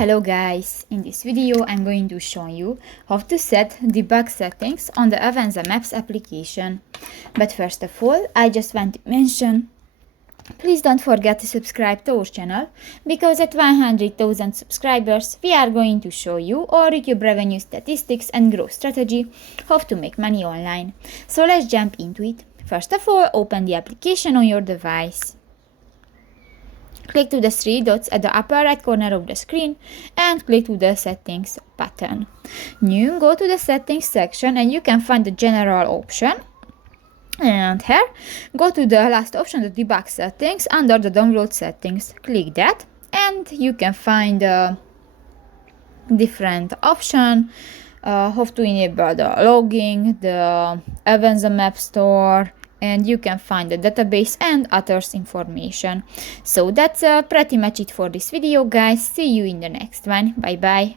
Hello guys, in this video I'm going to show you how to set debug settings on the Avenza Maps application. But first of all, I just want to mention, please don't forget to subscribe to our channel, because at 100,000 subscribers we are going to show you our YouTube revenue statistics and growth strategy, how to make money online. So let's jump into it. First of all, open the application on your device. Click to the three dots at the upper right corner of the screen and click to the settings button. New, go to the settings section and you can find the general option. And here, go to the last option, the debug settings, under the download settings. Click that and you can find a different option, how to enable the logging, the Avenza Map store, and you can find the database and others information. So that's pretty much it for this video, guys. See you in the next one. Bye bye.